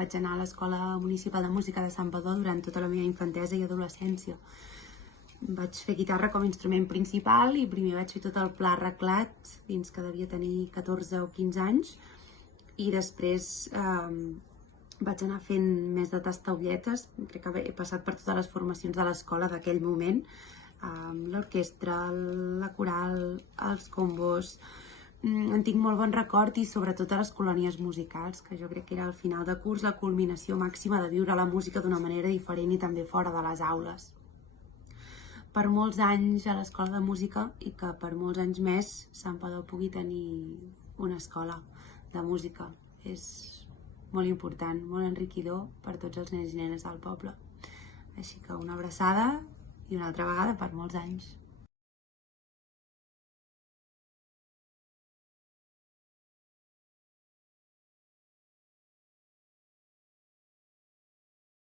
Vaig anar a l'Escola Municipal de Música de Santpedor durant tota la meva infantesa i adolescència. Vaig fer guitarra com a instrument principal i primer vaig fer tot el pla arreglat fins que devia tenir 14 o 15 anys i després vaig anar fent més de tastaolletes. Crec que he passat per totes les formacions de l'escola d'aquell moment, l'orquestra, la coral, els combos. En tinc molt bon record i sobretot a les colònies musicals, que jo crec que era al final de curs la culminació màxima de viure la música d'una manera diferent i també fora de les aules. Per molts anys a l'Escola de Música i que per molts anys més Santpedor pugui tenir una escola de música. És molt important, molt enriquidor per tots els nens i nenes del poble. Així que una abraçada i una altra vegada per molts anys.